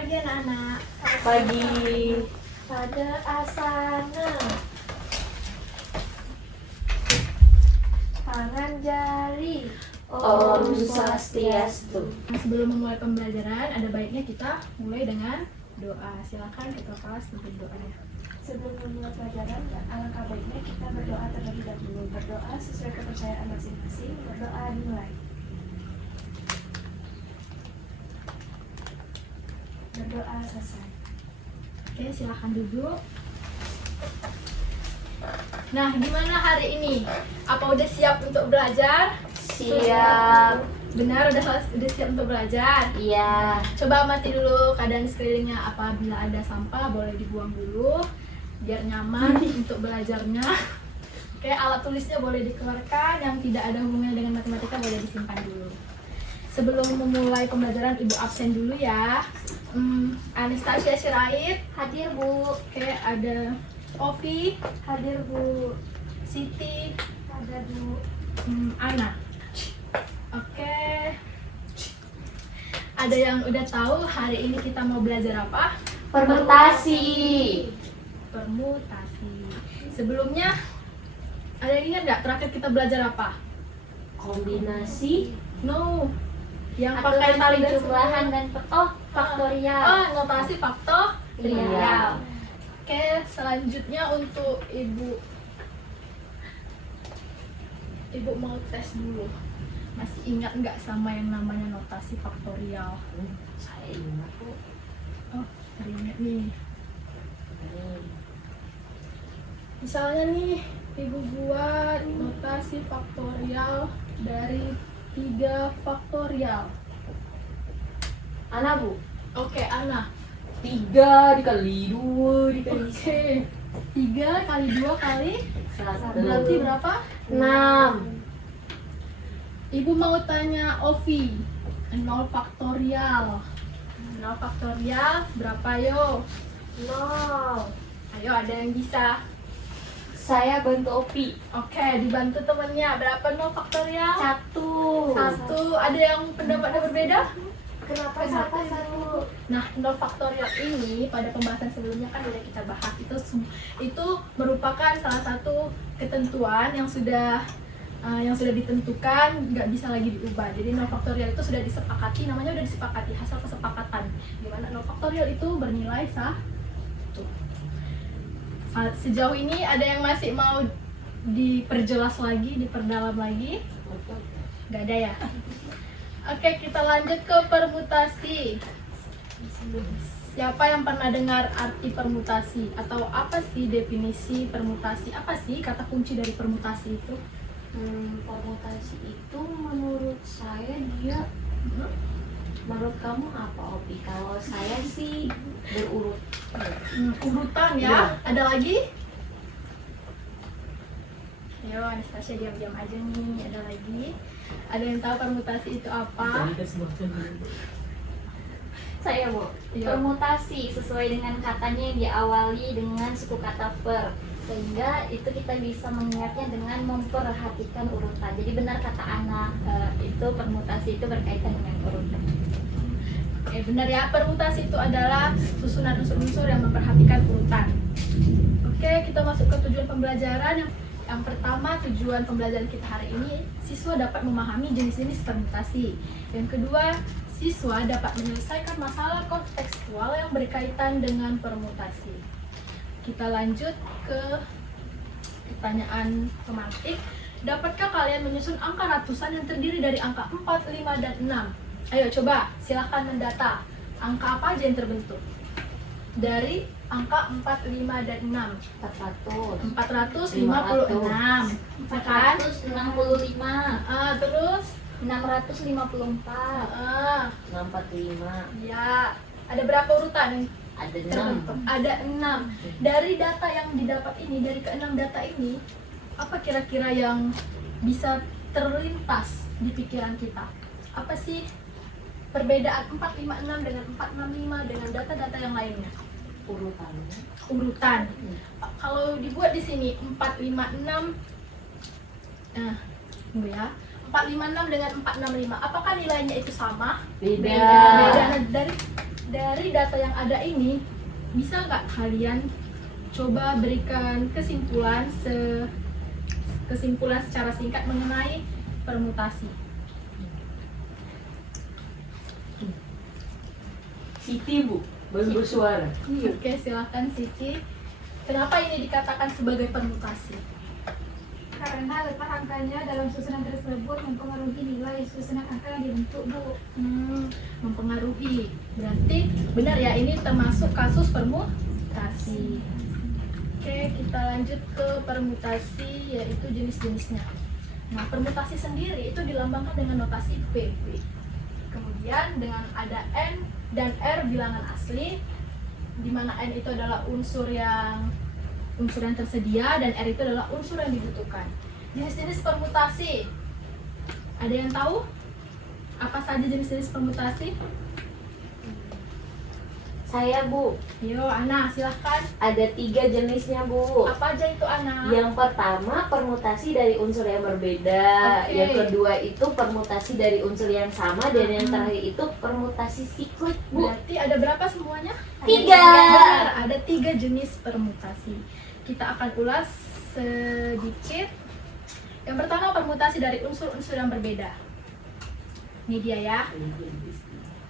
pagi anak-anak. Pagi. Pada asana. Tangan jari. Om Swastiastu. Sebelum memulai pembelajaran, ada baiknya kita mulai dengan doa. Silakan ketua kelas pimpin doanya. Sebelum memulai pelajaran, alangkah baiknya kita berdoa terlebih dahulu. Berdoa sesuai kepercayaan masing-masing. Berdoa dimulai. Berdoa selesai. Oke, silakan duduk. Nah, gimana hari ini? Apa udah siap untuk belajar? Siap. Benar, udah siap untuk belajar? Iya. Coba amati dulu keadaan sekelilingnya. Apabila ada sampah, boleh dibuang dulu biar nyaman untuk belajarnya. Oke, alat tulisnya boleh dikeluarkan. Yang tidak ada hubungannya dengan matematika boleh disimpan dulu. Sebelum memulai pembelajaran, Ibu absen dulu ya. Anastasia Sirait Hadir, Bu. Oke, ada Ovi, Hadir, Bu. Siti, Ada, Bu. Ana. Oke. Ada yang udah tahu hari ini kita mau belajar apa? Permutasi. Permutasi. Sebelumnya, ada yang ingat nggak terakhir kita belajar apa? Kombinasi. No. Yang pakai tali dan jumlahan dan faktorial. Oh, notasi faktorial. Iya. Oke, selanjutnya untuk Ibu mau tes dulu. Masih ingat nggak sama yang namanya notasi faktorial? Saya ingat, Bu. Oh, ingat nih. Misalnya nih, Ibu buat notasi faktorial dari 3 faktorial. Ana, Bu. Oke, Ana. 3 dikali 2 dikali Oke. 3 kali 2 kali 1. berarti berapa? 6. Ibu mau tanya Ovi. 0 faktorial. 0 faktorial berapa yo? 0. Ayo, ada yang bisa. Saya bantu Opi. Oke, dibantu temennya. Berapa 0 faktorial? 1. 1. Ada yang pendapatnya berbeda? Kenapa satu? Nah, 0 faktorial ini pada pembahasan sebelumnya kan sudah kita bahas. Itu merupakan salah satu ketentuan yang sudah ditentukan, nggak bisa lagi diubah. Jadi 0 faktorial itu sudah disepakati, namanya sudah disepakati, hasil kesepakatan. Dimana 0 faktorial itu bernilai 1. Sejauh ini ada yang masih mau diperjelas lagi, diperdalam lagi? Nggak ada ya? Oke, kita lanjut ke permutasi. Siapa yang pernah dengar arti permutasi? Atau apa sih definisi permutasi? Apa sih kata kunci dari permutasi itu? Permutasi itu menurut saya dia menurut kamu apa, Opi? Kalau saya sih berurut. Urutan ya? Iya. Ada lagi? Ayo, Anastasia diam-diam aja nih. Ada lagi? Ada yang tahu permutasi itu apa? Saya, Bu. Iya. Permutasi sesuai dengan katanya yang diawali dengan suku kata per, sehingga itu kita bisa mengingatnya dengan memperhatikan urutan. Jadi benar kata Ana, itu permutasi itu berkaitan dengan urutan. Oke, benar ya. Permutasi itu adalah susunan unsur-unsur yang memperhatikan urutan. Oke, kita masuk ke tujuan pembelajaran. Yang pertama, tujuan pembelajaran kita hari ini, siswa dapat memahami jenis-jenis permutasi. Yang kedua, siswa dapat menyelesaikan masalah kontekstual yang berkaitan dengan permutasi. Kita lanjut ke pertanyaan pemantik. Dapatkah kalian menyusun angka ratusan yang terdiri dari angka 4, 5, dan 6? Ayo coba, silahkan mendata. Angka apa aja yang terbentuk? Dari angka 4, 5, dan 6. 456. Kan? 465. Terus? 654. 645. Ya. Ada berapa urutan? Ada Terbentuk. 6. Ada 6. Dari data yang didapat ini, dari ke-6 data ini, apa kira-kira yang bisa terlintas di pikiran kita? Apa sih perbedaan 456 dengan 465 dengan data-data yang lainnya? Urutan. Kalau dibuat di sini 456, nah, tunggu ya. 456 dengan 465, apakah nilainya itu sama? Beda. Beda. Nah, dari Dari data yang ada ini, bisa nggak kalian coba berikan kesimpulan secara singkat mengenai permutasi? Siti Bu, baru bersuara. Oke, silakan Siti. Kenapa ini dikatakan sebagai permutasi? Karena letak angkanya dalam susunan tersebut mempengaruhi nilai susunan angka yang dibentuk, Bu. Mempengaruhi. Berarti benar ya, ini termasuk kasus permutasi. Oke, kita lanjut ke permutasi, yaitu jenis-jenisnya. Nah, permutasi sendiri itu dilambangkan dengan notasi P. Kemudian dengan ada N dan R bilangan asli, di mana N itu adalah unsur yang tersedia dan R itu adalah unsur yang dibutuhkan. Jenis-jenis permutasi. Ada yang tahu apa saja jenis-jenis permutasi? Saya Bu, Yo, Ana, silahkan. ada 3 jenisnya Bu. Apa aja itu, Ana? Yang pertama permutasi dari unsur yang berbeda. Oke. Yang kedua itu permutasi dari unsur yang sama. Dan yang terakhir itu permutasi siklik Bu. Berarti ada berapa semuanya? 3. Benar, ada 3 jenis permutasi. Kita akan ulas sedikit. Yang pertama, permutasi dari unsur-unsur yang berbeda. Ini dia ya.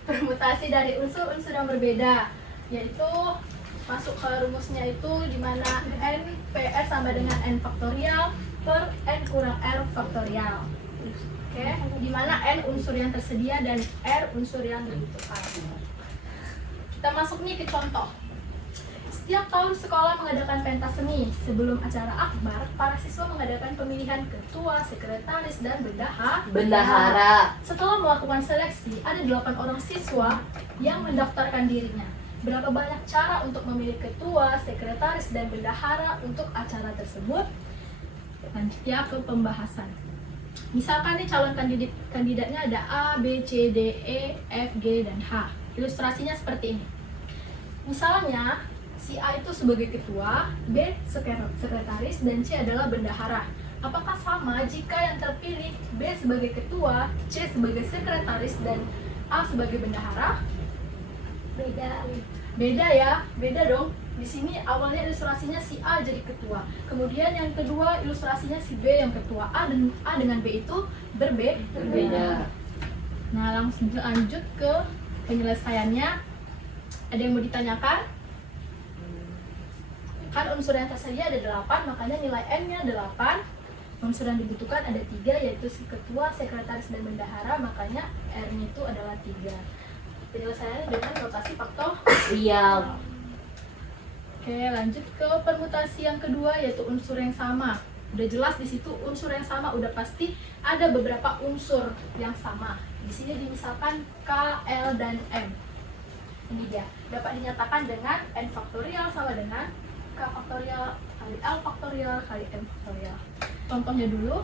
Permutasi dari unsur-unsur yang berbeda, yaitu masuk ke rumusnya itu di mana n PR sama dengan n faktorial per n kurang r faktorial. Oke, di mana n unsur yang tersedia dan r unsur yang dibutuhkan. Kita masuk nih ke contoh. Setiap tahun sekolah mengadakan pentas seni. Sebelum acara akbar, para siswa mengadakan pemilihan ketua, sekretaris, dan Bendahara. Setelah melakukan seleksi, ada 8 orang siswa yang mendaftarkan dirinya. Berapa banyak cara untuk memilih ketua, sekretaris, dan bendahara untuk acara tersebut? Lanjut ya ke pembahasan. Misalkan nih calon kandidatnya ada A, B, C, D, E, F, G, dan H. Ilustrasinya seperti ini. Misalnya, si A itu sebagai ketua, B sekretaris, dan C adalah bendahara. Apakah sama jika yang terpilih B sebagai ketua, C sebagai sekretaris, dan A sebagai bendahara? Beda ya, beda dong. Di sini awalnya ilustrasinya si A jadi ketua, kemudian yang kedua ilustrasinya si B yang ketua. A dengan B itu berbeda. Nah, langsung lanjut ke penyelesaiannya. Ada yang mau ditanyakan? Kan unsur yang tersedia ada 8, makanya nilai N-nya 8. Unsur yang dibutuhkan ada 3, yaitu si ketua, sekretaris, dan bendahara, makanya R-nya itu adalah 3. Penyelesaiannya dengan notasi faktorial. Oke, lanjut ke permutasi yang kedua, yaitu unsur yang sama. Udah jelas di situ unsur yang sama, udah pasti ada beberapa unsur yang sama. Di sini misalkan K, L, dan M. Ini dia, dapat dinyatakan dengan N faktorial sama dengan K faktorial kali L faktorial kali M faktorial. Contohnya dulu.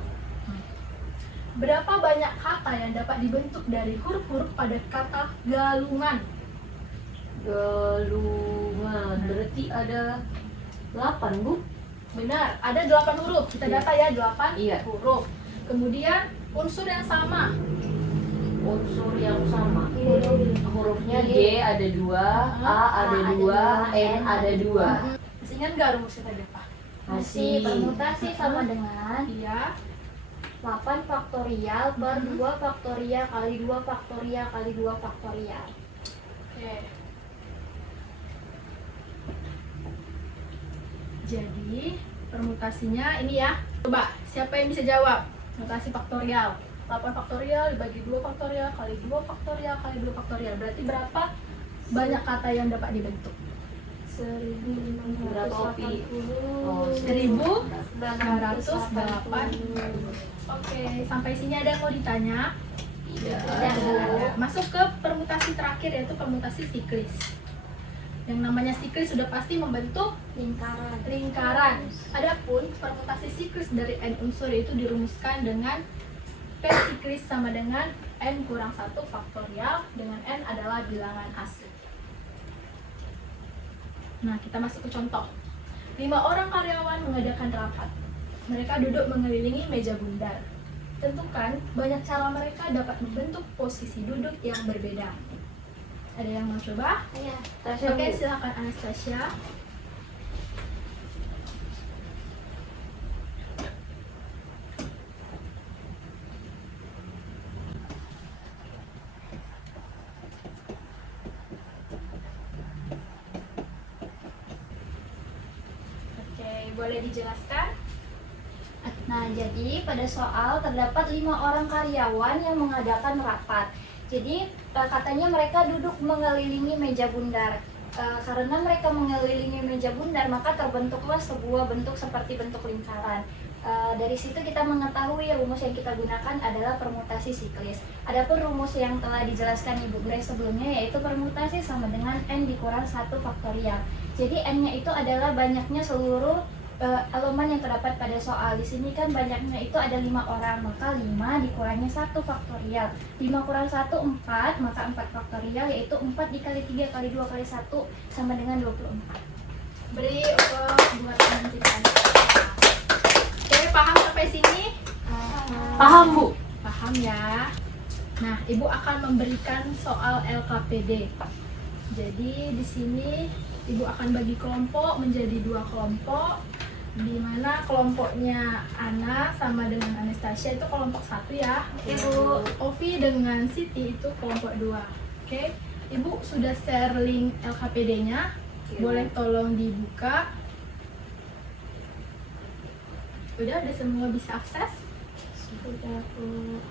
Berapa banyak kata yang dapat dibentuk dari huruf-huruf pada kata galungan? Galungan, berarti ada 8 Bu. Benar, ada 8 huruf. Kita data ya 8 Iya. huruf. Kemudian unsur yang sama. Unsur yang sama. Hurufnya G ada 2, A ada 2, N ada 2. Masih ingat nggak rumusnya tadi apa? Masih permutasi sama dengan Iya. 8 faktorial per 2 faktorial kali 2 faktorial kali 2 faktorial. Oke. Jadi permutasinya ini ya. Coba siapa yang bisa jawab? Notasi faktorial. 8 faktorial dibagi 2 faktorial kali 2 faktorial kali 2 faktorial. Berarti berapa banyak kata yang dapat dibentuk? 1980. Oke, sampai sini ada yang mau ditanya? Tidak ada. Masuk ke permutasi terakhir, yaitu permutasi siklis. Yang namanya siklis sudah pasti membentuk lingkaran. Adapun permutasi siklis dari n unsur itu dirumuskan dengan P siklis sama dengan n kurang 1 faktorial, dengan n adalah bilangan asli. Nah, kita masuk ke contoh. 5 orang karyawan mengadakan rapat. Mereka duduk mengelilingi meja bundar. Tentukan banyak cara mereka dapat membentuk posisi duduk yang berbeda. Ada yang mau coba? Iya. Oke, silakan Anastasia. Oke, boleh dijelaskan? Nah, jadi pada soal terdapat 5 orang karyawan yang mengadakan rapat. Jadi katanya mereka duduk mengelilingi meja bundar. Karena mereka mengelilingi meja bundar, maka terbentuklah sebuah bentuk seperti bentuk lingkaran. Dari situ kita mengetahui rumus yang kita gunakan adalah permutasi siklis. Adapun rumus yang telah dijelaskan Ibu Grace sebelumnya yaitu permutasi sama dengan N dikurang 1 faktorial. Jadi N-nya itu adalah banyaknya seluruh elemen yang terdapat pada soal. Di sini kan banyaknya itu ada 5 orang, maka 5 dikurangi 1 faktorial. 5 kurang 1 4, maka 4 faktorial yaitu 4 dikali 3 kali 2 kali 1 sama dengan 24. Beri buat teman kita. Oke, paham sampai sini? Paham, Bu? Paham ya. Nah, Ibu akan memberikan soal LKPD. Jadi di sini Ibu akan bagi kelompok menjadi 2 kelompok, di mana kelompoknya Ana sama dengan Anastasia itu kelompok 1 ya. Ibu. Ovi dengan Siti itu kelompok 2. Oke, Ibu sudah share link LKPD-nya. Boleh tolong dibuka. Udah semua bisa akses? Sudah, Bu.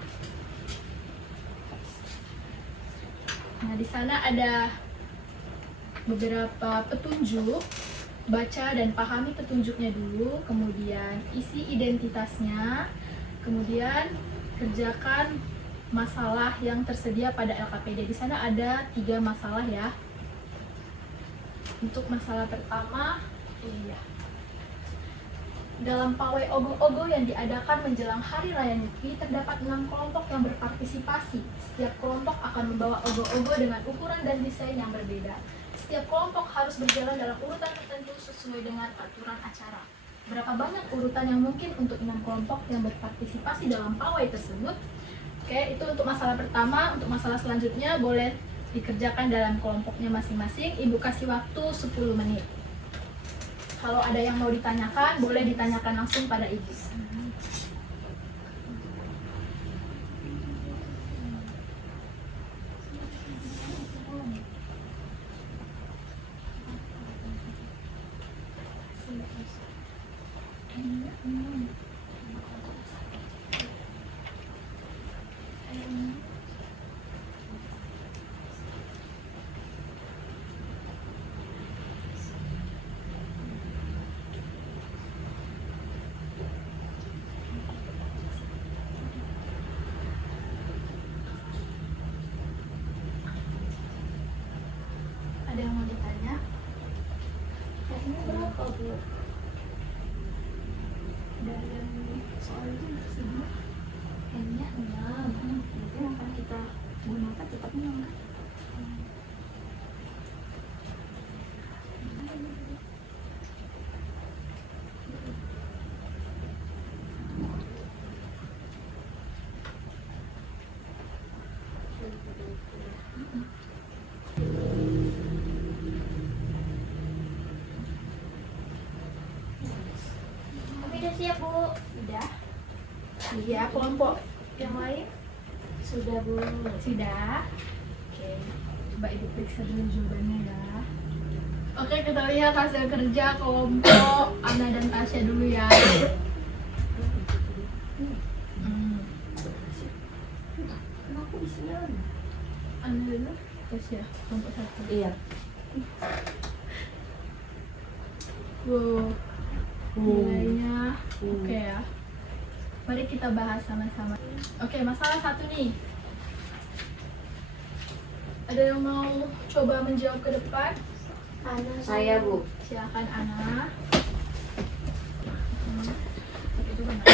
Nah, di sana ada beberapa petunjuk. Baca dan pahami petunjuknya dulu, kemudian isi identitasnya, kemudian kerjakan masalah yang tersedia pada LKPD. Di sana ada 3 masalah ya. Untuk masalah pertama, dalam pawai ogoh-ogoh yang diadakan menjelang Hari Raya Nyepi, terdapat 6 kelompok yang berpartisipasi. Setiap kelompok akan membawa ogoh-ogoh dengan ukuran dan desain yang berbeda. Setiap kelompok harus berjalan dalam urutan tertentu sesuai dengan aturan acara. Berapa banyak urutan yang mungkin untuk 6 kelompok yang berpartisipasi dalam pawai tersebut? Oke, itu untuk masalah pertama. Untuk masalah selanjutnya boleh dikerjakan dalam kelompoknya masing-masing. Ibu kasih waktu 10 menit. Kalau ada yang mau ditanyakan, boleh ditanyakan langsung pada Ibu. Ada yang mau ditanya? N-nya berapa, Bu? Dari yang soal itu tersedia. N-nya 6. Nanti yang akan kita gunakan tetap 6 kan? Tapi udah siap, Bu. Udah. Iya, kelompok yang lain Sudah, Bu. sudah. Oke, coba Ibu periksa dulu jawabannya ya. Oke, kita lihat hasil kerja kelompok Ana dan Tasya dulu ya. Kenapa di sini ada? Ana dulu, Tasya, kelompok 1. Iya. Wow, nilainya oke ya. Mari kita bahas sama-sama. Oke, masalah 1 nih. Ada yang mau coba menjawab ke depan? Ana, Saya, Bu. Silakan Ana. Itu benar.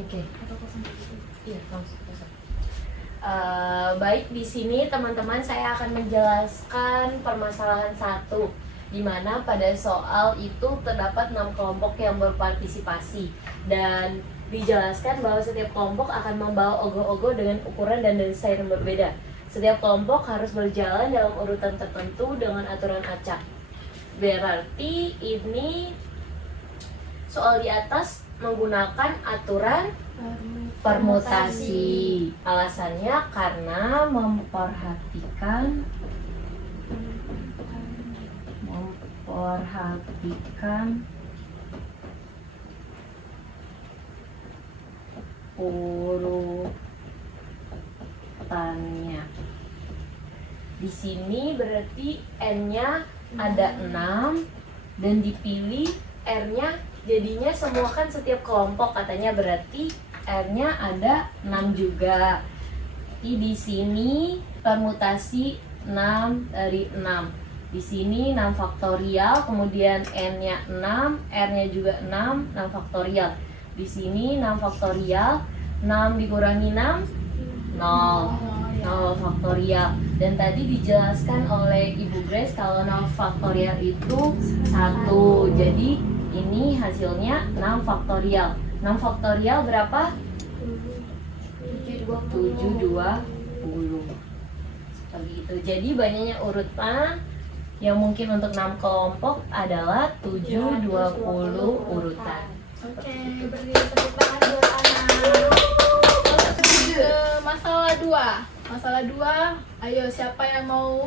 Oke. Atau kosong gitu. Iya, langsung. Baik, di sini teman-teman saya akan menjelaskan permasalahan 1, di mana pada soal itu terdapat 6 kelompok yang berpartisipasi dan dijelaskan bahwa setiap kelompok akan membawa ogoh-ogoh dengan ukuran dan desain yang berbeda. Setiap kelompok harus berjalan dalam urutan tertentu dengan aturan acak. Berarti ini soal di atas menggunakan aturan permutasi. Alasannya karena memperhatikan urutannya. Di sini berarti N-nya ada 6 dan dipilih R-nya jadinya semua kan setiap kelompok katanya, berarti R-nya ada 6 juga. Jadi di sini permutasi 6 dari 6. Di sini 6 faktorial, kemudian N-nya 6, R-nya juga 6, 6 faktorial. Di sini 6 faktorial, 6 dikurangi 6, 0. 0 faktorial. Dan tadi dijelaskan oleh Ibu Grace kalau 0 faktorial itu 1. Jadi ini hasilnya 6 faktorial. 6 faktorial berapa? 720. Seperti itu. Jadi banyaknya urutan yang mungkin untuk 6 kelompok adalah 720 urutan. Oke, beri tepuk tangan buat anak. Ke masalah 2. Masalah 2, ayo siapa yang mau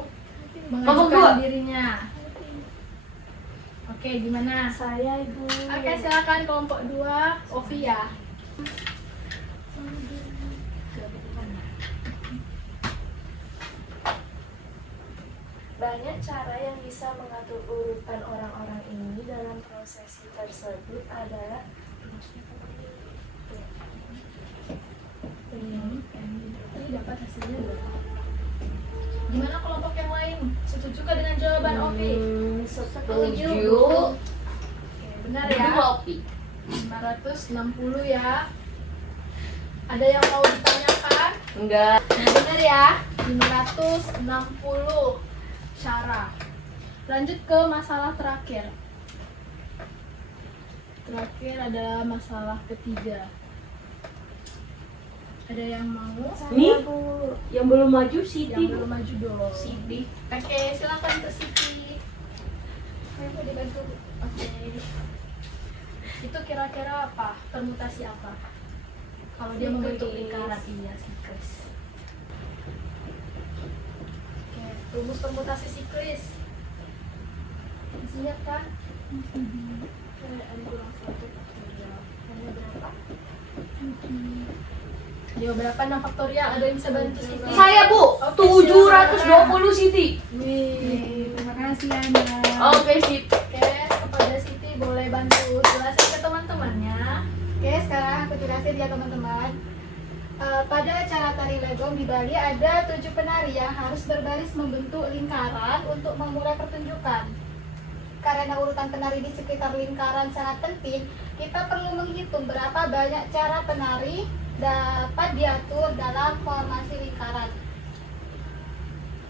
mengajukan dirinya? Oke, gimana? Saya, Ibu. Oke, silakan kelompok 2, Ovia. Banyak cara yang bisa mengatur urutan orang-orang ini dalam prosesi tersebut adalah Ini dapat hasilnya berapa? Gimana kelompok yang lain? Setujukah dengan jawaban Ovi? Setuju. Oke, benar ya? Dua Ovi. 560 ya. Ada yang mau ditanyakan? Enggak. Nah, benar ya? 560 cara. Lanjut ke masalah terakhir. Terakhir adalah masalah ketiga. Ada yang mau? Nih, yang belum maju Siti. Yang belum maju dong. Siti. Oke, silakan untuk Siti. Saya mau dibantu. Oke. Itu kira-kira apa? Permutasi apa? Kalau dia membentuk lingkaran, iya, siklis. Oke, rumus permutasi siklis. Masih ingat kan? N kurang 1 faktorial. N-nya berapa? Yo, berapa 6 faktorial? Ada yang bisa bantu Siti? Saya Bu, Oke, 720 Siti. Wih, terima kasih Anda. Oke Siti. Oke, kepada Siti boleh bantu jelasin ke teman-temannya. Oke, sekarang aku jelasin ya teman-teman. Pada acara tari legong di Bali ada 7 penari yang harus berbaris membentuk lingkaran untuk memulai pertunjukan. Karena urutan penari di sekitar lingkaran sangat penting, kita perlu menghitung berapa banyak cara penari dapat diatur dalam formasi lingkaran.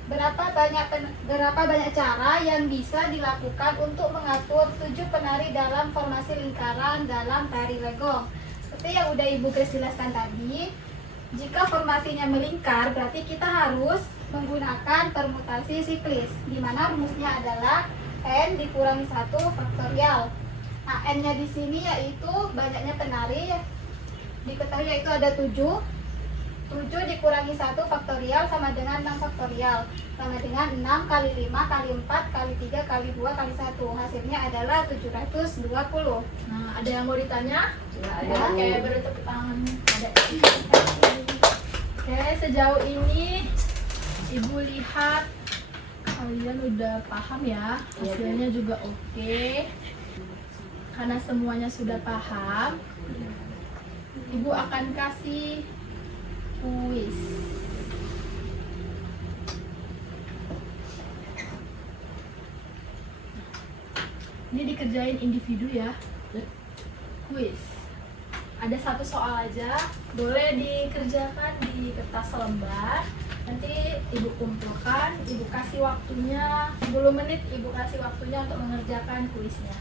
Berapa banyak cara yang bisa dilakukan untuk mengatur 7 penari dalam formasi lingkaran dalam tari legong. Seperti yang udah Ibu Grace jelaskan tadi, jika formasinya melingkar berarti kita harus menggunakan permutasi siklis, di mana rumusnya adalah N dikurangi 1 faktorial. Nah, N-nya di sini yaitu banyaknya penari, diketahui yaitu ada 7. 7 dikurangi 1 faktorial sama dengan 6 faktorial, sama dengan 6 kali 5 kali 4 kali 3 kali 2 kali 1. Hasilnya adalah 720. Nah, ada yang mau ditanya? Ada. Oke, beri tepuk tangan. Ada. Oke, sejauh ini Ibu lihat kalian udah paham ya, hasilnya juga oke. Karena semuanya sudah paham, Ibu akan kasih kuis. Ini dikerjain individu ya, kuis. Ada 1 soal aja, boleh dikerjakan di kertas selembar. Nanti Ibu kumpulkan, Ibu kasih waktunya 10 menit, Ibu kasih waktunya untuk mengerjakan kuisnya.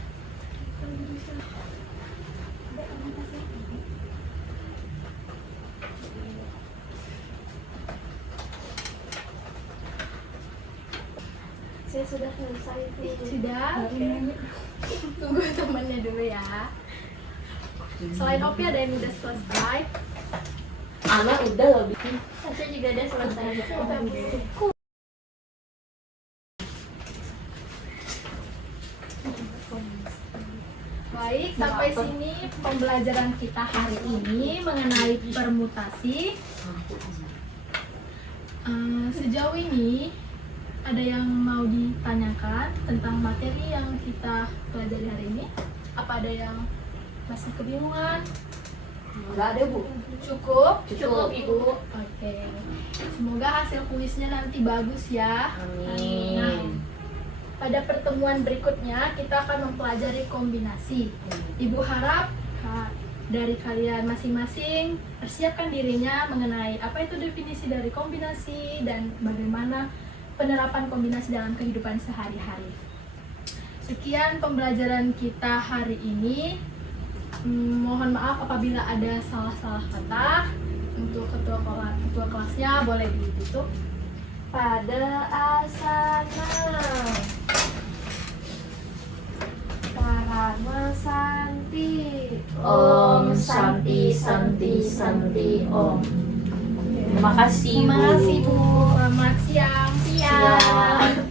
Saya sudah selesai itu. Sudah? Oke. Tunggu temannya dulu ya. Selain Opi ada yang udah selesai? Ana udah lebih. Saya juga udah selesai. Baik, sampai sini pembelajaran kita hari ini mengenai permutasi. Sejauh ini ada yang mau ditanyakan tentang materi yang kita pelajari hari ini? Apa ada yang masih kebingungan? Enggak ada, Bu. Cukup? Cukup, Ibu. Oke. Semoga hasil kuisnya nanti bagus ya. Amin. Pada pertemuan berikutnya kita akan mempelajari kombinasi. Ibu harap dari kalian masing-masing persiapkan dirinya mengenai apa itu definisi dari kombinasi dan bagaimana penerapan kombinasi dalam kehidupan sehari-hari. Sekian pembelajaran kita hari ini. Mohon maaf apabila ada salah-salah kata. Untuk ketua kelasnya boleh ditutup. Pada asana Parama Santi. Om Santi Santi Santi Om. Terima kasih, Bu. Terima kasih Bu. Selamat siang. Siang.